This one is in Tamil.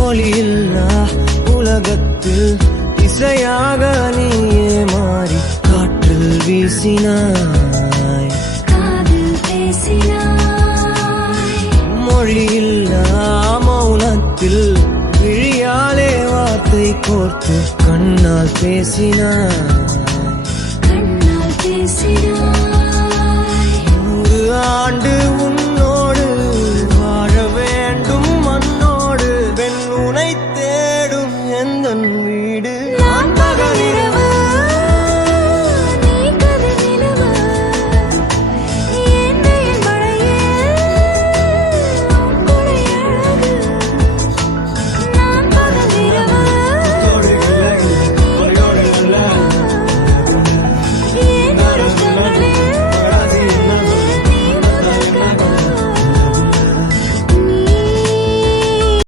ஒளியில்லா உலகத்தில் இசையாக நீயே மாறி காற்றில் வீசினாய், காதில் பேசினாய். மொழியில்லா மௌனத்தில் விழியாலே வார்த்தை கோர்த்து கண்ணால் பேசினாய், கண்ணால் பேசினாய். 100 ஆண்டு உன்